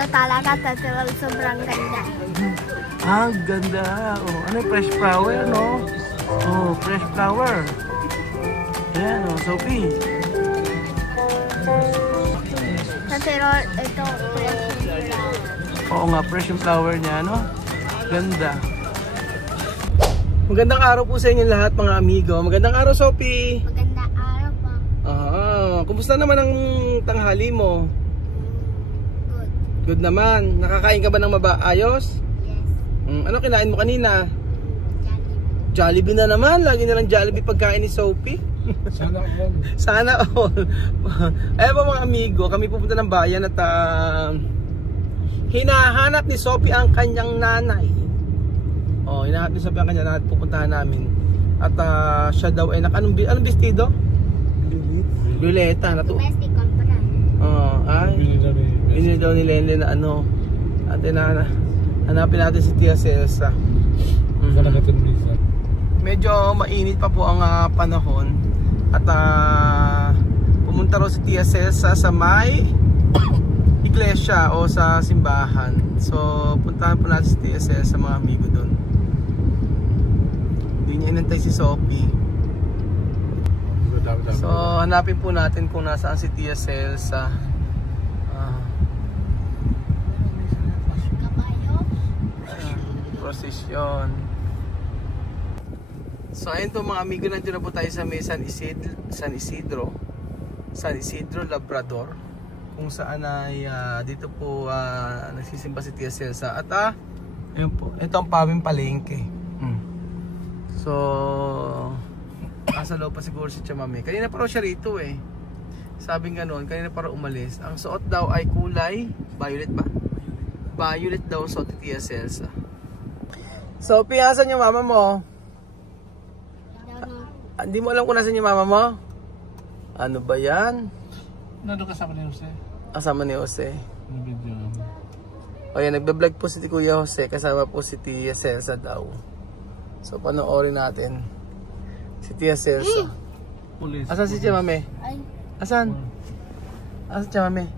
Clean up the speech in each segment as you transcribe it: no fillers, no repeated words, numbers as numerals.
ito talaga, natural, sobrang ganda. Ah, ganda. Oh, ano yung fresh flower, no? Oh, fresh flower. Ayan, oh, Sophie. Natural, ito, fresh flower. Oo nga, fresh yung flower niya, no? Ganda. Magandang araw po sa inyo lahat, mga amigo. Magandang araw, Sophie. Magandang araw po. Kumusta naman ang tanghali mo? Good. Good naman. Nakakain ka ba ng maayos? Yes. Ano kinain mo kanina? Jollibee. Jollibee na naman. Lagi na lang Jollibee pagkain ni Sophie. Sana all. Sana all. Ayan po mga amigo, kami pupunta ng bayan at hinahanap ni Sophie ang kanyang nanay. Oh, hinahanap ni Sophie ang kanyang nanay at pupuntahan namin. At siya daw ay anong vestido? Violeta. Domestic compra. Ay. Binili daw ni Lenlen na ano. At hanapin natin si Tia Celsa. Medyo mainit pa po ang panahon. At pumunta raw si Tia Celsa sa may iglesia o sa simbahan. So puntahan po natin si Tia Celsa, mga amigo doon. Hindi niya inantay si Sophie. So hanapin po natin kung nasaan si Tia Celsa. Prosesyon. So ayun to mga amigo, nandiyan na po tayo sa may San Isidro, Labrador, kung saan ay dito po nagsisimba si Tia Celsa. At ayun po, ito ang paming palengke. So nasa loob pa siguro si Chamame. Kanina pa raw siya rito eh. Sabing ganoon, kanina pa raw umalis. Ang suot daw ay kulay violet ba? Violet daw suot ni Tia Celsa. So piyasan yung mama mo? Hindi mo alam kung nasan yung mama mo? Ano ba yan? Nandun kasama ni Jose. Kasama ni Jose. Video. O yan, nagbe-vlog po si Kuya Jose. Kasama po si Tia Celsa daw. So panoorin natin si Tia Celsa. Asan si Chamame? Asan? Asan si Chamame?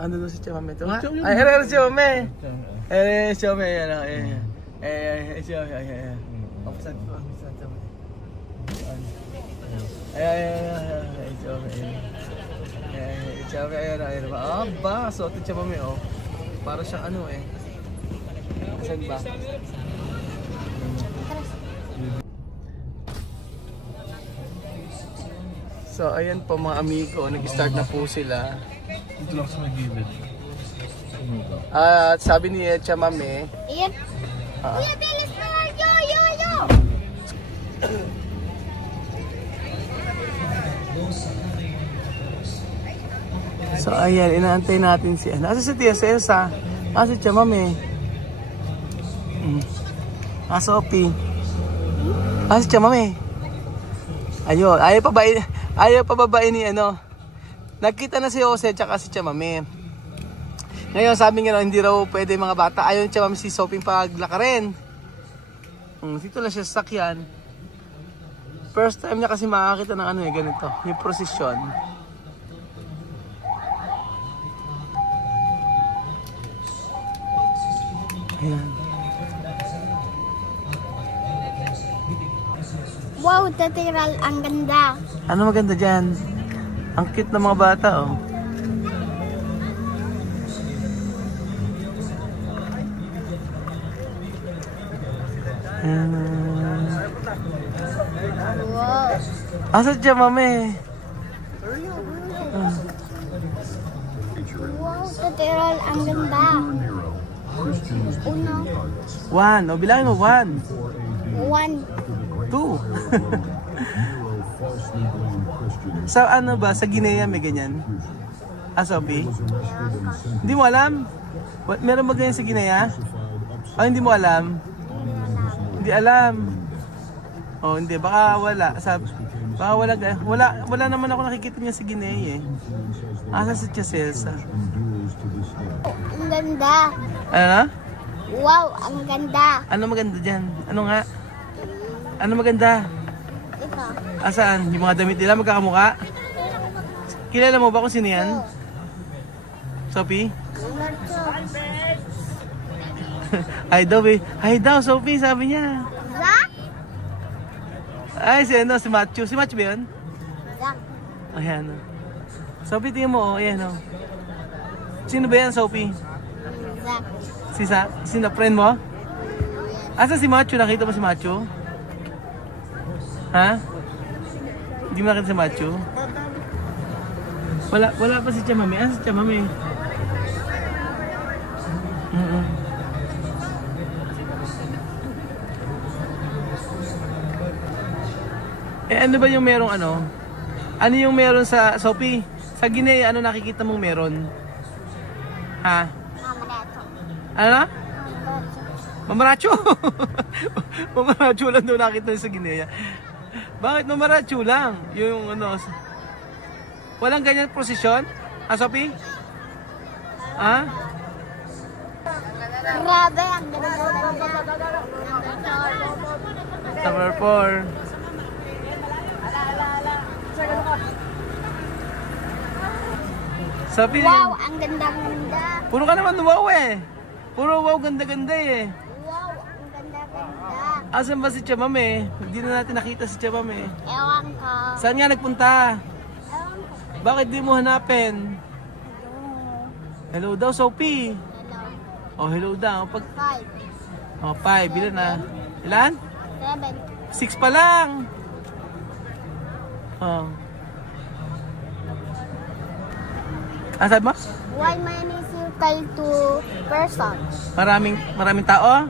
Ano doon si Chamame to? Ay, here si Chamame. Eh, si Chamame. Si Chamame. Papasan ko. Ba, so ito Chamame oh. Para siyang ano eh. Asan ba? So ayan po mga amigo, nag-start na po sila. Ito lang sa magigilid. At sabi ni Chamame, Iyan. Kuya, bilis na lang. Yo. so ayan, inaantay natin si nasa si Tia Celsa, nasa si Chamame. Sophie. Nasa si Chamame. Ayun, ayaw pa babae ni ano. Nakita na si Jose tsaka si Chamame. Ngayon sabi nga hindi raw pwede mga bata. Ayaw ni Chamame si Sophie paglakarin. Dito lang siya sasakyan. First time niya kasi makakita ng ano eh, ganito. Yung prosesyon. Ayan. Wow, natural, ang ganda. Ano maganda dyan? Ang cute ng mga bata oh. Wow. Asa dyan mami? Wow, natural, ang ganda. Uno. 1. O bilangin mo 1. 1. 2. Sa ano ba? Sa Guinea may ganyan? Sophie? Hindi mo alam? Meron ba ganyan sa Guinea? Hindi mo alam? Hindi alam. Oh, hindi. Baka wala. Baka wala naman ako nakikita niya sa Guinea eh. Asa si Tia Celsa? Ang ganda. Ano? Wow, ang ganda. Ano maganda dyan? Ano nga? Ano maganda? Ito. Asaan? Yung mga damit nila magkakamukha? Kilala mo ba kung sino yan? Sophie? Number 2. Hi daw, eh. Hi daw, Sophie, sabi niya. Zach? Ay, si ano, si Matthew. Si Matthew ba yun? Zach. Ayan. Sophie, tingin mo, oh. Ayan, oh. Sino ba yan, Sophie? Zach. Sino, friend mo? Asa si Matthew? Nakita mo si Matthew? Ha? Hindi mo nakita si Matthew? Wala pa si Chamame. Asa si Chamame? Ano ba yung merong ano? Ano yung meron sa Sophie? Sa Guinea, ano nakikita mong meron? Ha? Mamarato. Ano na? Mamarato. Mamaracho! Mamaracho lang daw nakita sa Guinea. Bakit mamaracho lang? Yung ano... Walang ganyan posisyon? Ha, Sophie? Ha? Grabe, ang ganda. Number 4. Sophie, Wow, ang ganda-ganda. puro ka naman wow eh. Puro wow, ganda-ganda eh. Wow, ang ganda-ganda. Asan ba si Chamame? Hindi na natin nakita si Chamame. Ewan ko. Saan nga nagpunta? Ewan ko. Bakit di mo hanapin? Hello daw, Sophie. Hello. Oh, hello daw. 5. Oh, 5. Bilan na. Ilan? 7. 6 pa lang. Oh. Asan mo? Why many circle to persons? Maraming tao?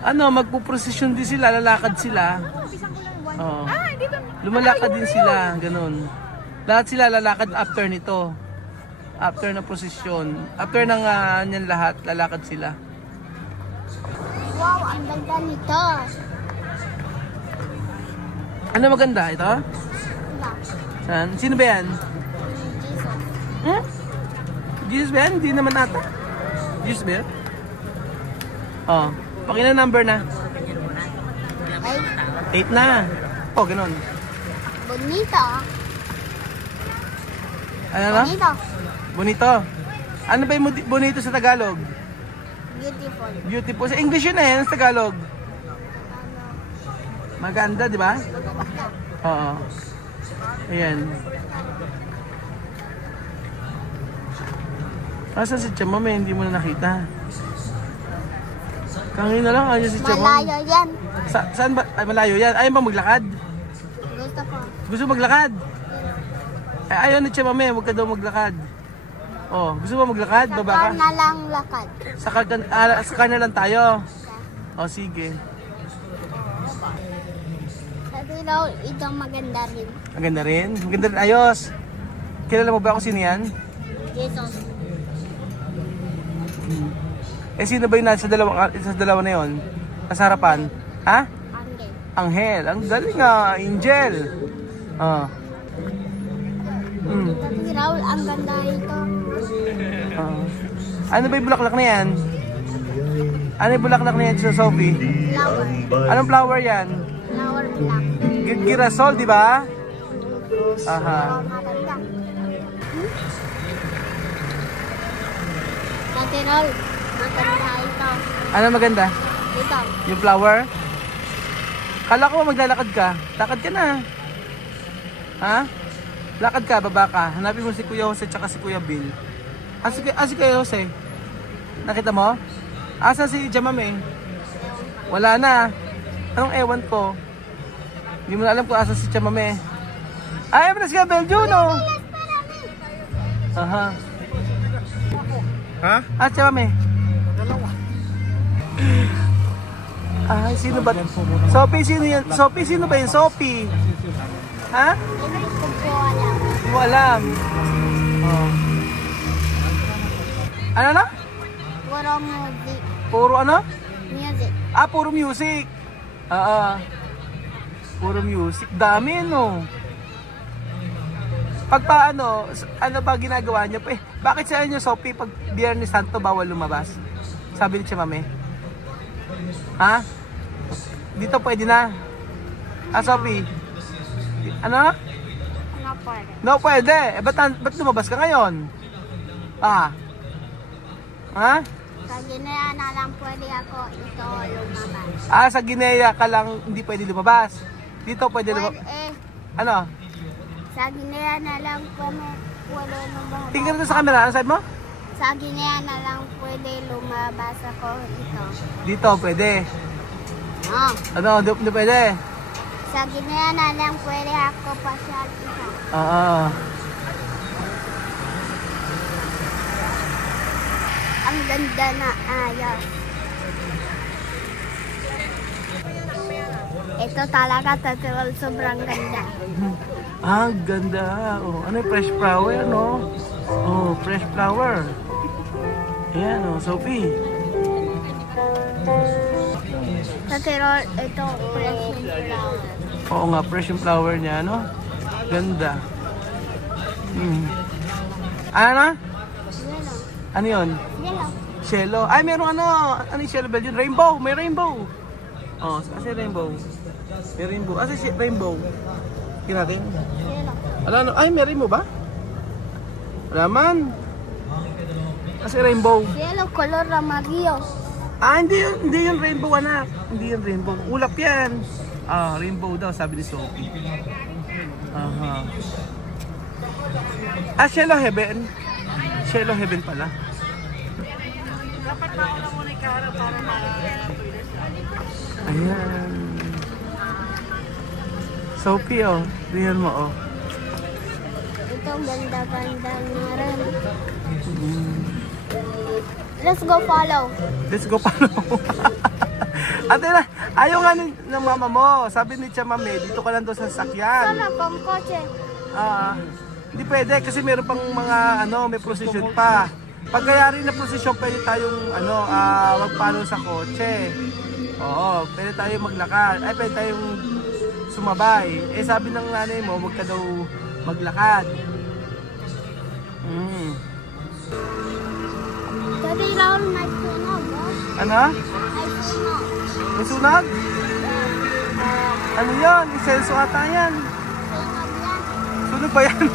Ano, magpuprosesyon din sila, lalakad sila. Oh. Lumalakad din sila, ganun. Lahat sila lalakad after nito. After ng prosesyon. After ng yan lahat, lalakad sila. Wow, ang ganda nito. Ano maganda? Ito? Diba? Saan? Sino ba yan? Jesus. Hmm? Jesus ba yan? Hindi naman ata. Jesus ba yan? Oh. Pakina number na. Ay, 8 na. Oh, ganun. bonito. Ano na? Bonito. Bonito. Ano ba yung bonito sa Tagalog? Beautiful. Beautiful. Sa English yun eh, sa Tagalog. Maganda, di ba? Oo. Ayan. Asan si Chamame? Hindi mo na nakita. Kanina lang, ayun si Chamame. Malayo yan. Saan ba? Ay, malayo yan. Ayaw ba maglakad? Gusto ko. Gusto maglakad? Ay, ayaw ni Chamame, huwag ka daw maglakad. Oh, gusto mo maglakad? Baba ka? Saka na lang lakad. Sa kanya lang tayo. Oh, sige. Sabi daw, ito maganda rin. Ang ganda rin. Ang ganda rin. Ayos. Kilala mo ba kung sino yan? Jesus. Eh, sino ba yung nasa dalawa na yun? Nasa harapan? Ha? Angel. Anghel. Ang galing nga. Angel. Ah. Sabi Raul, ang ganda ito. Ano ba yung bulaklak na yan? Ano yung bulaklak na yan sa Sophie? Flower. Anong flower yan? Flower black. Girasol, di ba? Aha. Maganda. Sabi Raul, maganda ito. Ano maganda? Ito. Yung flower? Kala ko maglalakad ka. Lakad ka na. Ha? Lakad ka, baba ka. Hanapin mo si Kuya Jose tsaka si Kuya Bill. Si Kuya Jose. Nakita mo? Asa si Chamame? Wala na. Anong ewan ko? Hindi mo na alam kung asa si Chamame. Ay, mas ka Beljuno. Aha. Ha? Chamame. Ay, sino ba? Sophie, sino yan? Sophie, sino ba yun? Sophie. Ha? Hindi ko alam. Hindi mo alam. Oh. Ano na? Puro music. Puro ano? Music. Puro music. Puro music. Dami, no? Pag paano, ano ba ginagawa niyo? Bakit sa inyo, Sophie, pag Biyernes Santo, bawal lumabas? Sabi ni Chamame. Ha? Dito pwede na. Sophie? Ano? Ano pwede. No, pwede. Eh, ba't lumabas ka ngayon? Ah? Ha? Sa Ginea na lang pwede ako ito lumabas. Ah, sa Ginea ka lang hindi pwede lumabas. Dito pwede lumabas. Ano? Sa Ginea na lang pwede lumabas. Tingnan ka sa camera. Ano sabi mo? Sa Ginea na lang pwede lumabas ako ito. Dito pwede. Oh. Ano? Hindi pwede. Sa Ginea na lang pwede ako pasyal ito. Oo. Ang ganda na ayos. Ito talaga total sobrang ganda. Ah, ganda. Oh, ano yung fresh flower, no? Oh, fresh flower. Ayan, oh, Sophie. Sa Tirol, ito fresh yung flower. Oo nga, fresh yung flower niya, no? Ganda. Ano na? Yellow. Ano yun? Yellow. Shelo. Ay, merong ano yung shelo bell yun? Rainbow. May rainbow. Oh, kasi rainbow. May rainbow. Kasi rainbow. Tingnan natin. Yellow. Wala, ano? Ay, may rainbow ba? Wala man. Kasi rainbow. Yellow color amarillo. Ah, hindi yun rainbow, anak. Hindi yun rainbow. Ulap yan. Ah, rainbow daw, sabi ni Sophie. Aha. Ah, Shelo Heaven. Shelo Heaven pala. Dapat mauna muna ikaharap para ayan. Sophie, oh. Tingnan mo, oh. Ito ganda-ganda na rin. Let's go follow. Let's go pala. Ate na, ayaw nga ng mama mo. Sabi ni Chamame, dito ka lang daw sa sakyan. Sana pang kotse. Hindi pwede kasi meron pang mga may procession pa. Pagkayari na procession, pwede tayong magpalo sa kotse. Oo, pwede tayong maglakad. Ay, pwede tayong sumabay. Eh, sabi ng nanay mo, huwag ka daw maglakad. Daddy Raul, may sunog. Ano? May sunog. May sunog? Ano yun? Isenso ata yan. Sunog yan. Sunog ba yan?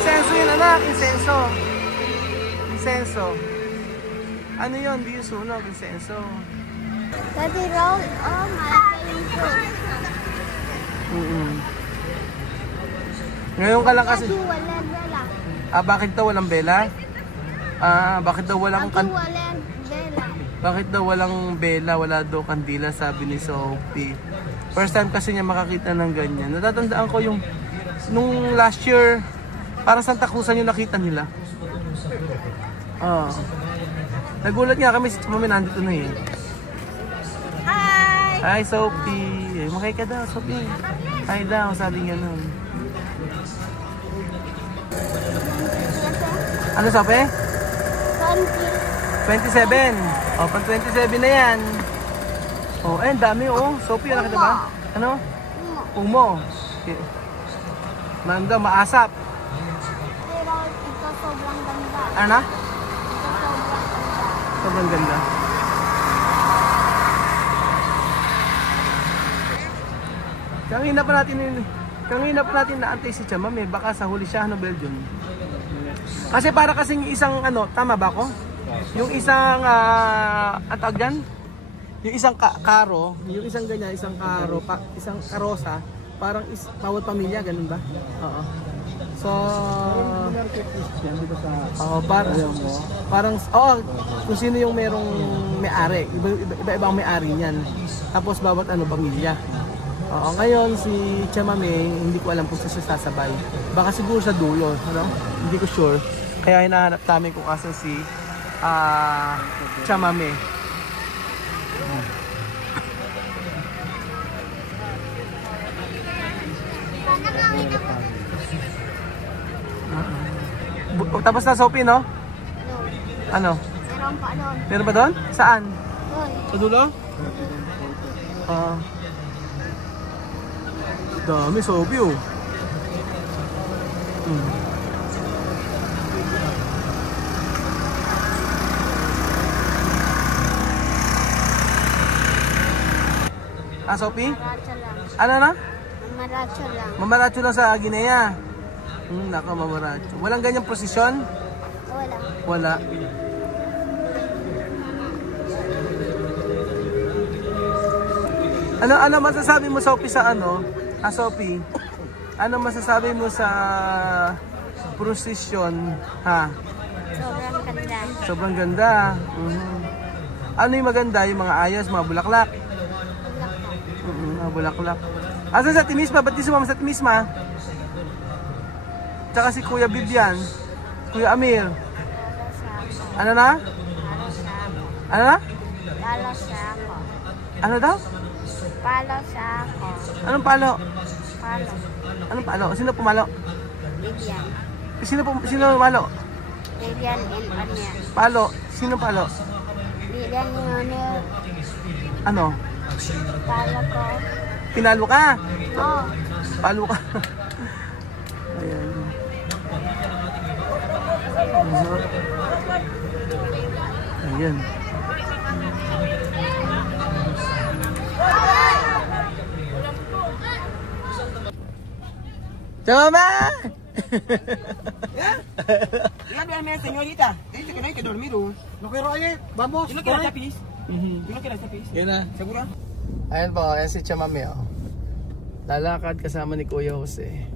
Isenso yun, anak. Isenso. Isenso. Ano yun? Di yung sunog. Isenso. Daddy Raul, oh, malaki yung fruit. Ngayon ka lang kasi. Daddy, wala bela. Ah, bakit daw walang bela? Ah, bakit daw walang Daddy, wala bela. bakit daw walang bela, wala daw kandila, sabi ni Sophie. First time kasi niya makakita ng ganyan. Natatandaan ko yung nung last year, parang Santa Cruzan yung nakita nila. Nagulat nga kami, si Mami nandito na eh. Hi! Hi Sophie! Makay ka daw, Sophie. Hi daw, sabi nga nun. Ano Sophie? 27. Oh, pang 27 na yan. Oh, eh, dami oh. Sophie, nakita ba? Ano? Umo. Okay. Manda, maasap. Pero ito sobrang ganda. Ano na? Ito sobrang ganda. Sobrang ganda. Kanina pa natin naantay si Chamame, baka sa huli siya, Belgium. Kasi para kasing isang tama ba ako? Yung isang atag dyan? Yung isang karo, yung isang ganyan, isang karo, isang karosa, parang bawat pamilya, ganun ba? Oo. So, parang kung sino yung merong may-ari, iba-ibang may-ari niyan. Tapos bawat pamilya. Oo, ngayon si Chamame, hindi ko alam kung saan siya sasabay. Baka siguro sa dulo, Hindi ko sure. Kaya hinahanap namin kung asan si Chamame. Tapos na Sophie, no? Ano? Meron pa doon. Meron ba doon? Saan? Doon. Sa dulo? Dami Sophie, oh. Sophie? Rachel Ano na? Mamaratso lang. Mamaratso lang sa Guinea. Naka mamaratso. Walang ganyang posisyon? Wala. Wala. Ano masasabi mo, Sophie, sa ano? Sophie, ano masasabi mo sa prosesyon? Ha? Sobrang ganda. Sobrang ganda. Ano yung maganda? Yung mga ayos, mga bulaklak? Mga bulaklak. Asan sa Timisma? Ba't di sumama sa Timisma? Tsaka si Kuya Bibian, Kuya Amir. Ano na? Ano na? Palo sa ako. Ano daw? Palo sa ako. Anong palo? Palo. Anong palo? Sino pumalo? Bigyan. Sino pumalo? Bigyan and Amir. Palo. Sino palo? Bigyan ni Amir. Ano? Palo ko. Pinalo ka? Oh. Palo ka. Ayan. Ayan. Toma! Ya duerme, señorita. Dice que no hay que dormir. No quiero ir. Vamos. ¿Y no quieres tapis? ¿Y no quieres tapis? Yan na. ¿Segura? Ayan po, ayan si Chamame. Oh. Lalakad kasama ni Kuya Jose.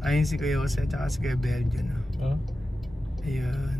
Ayun si Kuya Jose at saka si Kuya Belgian. Oh. Huh? Ayun.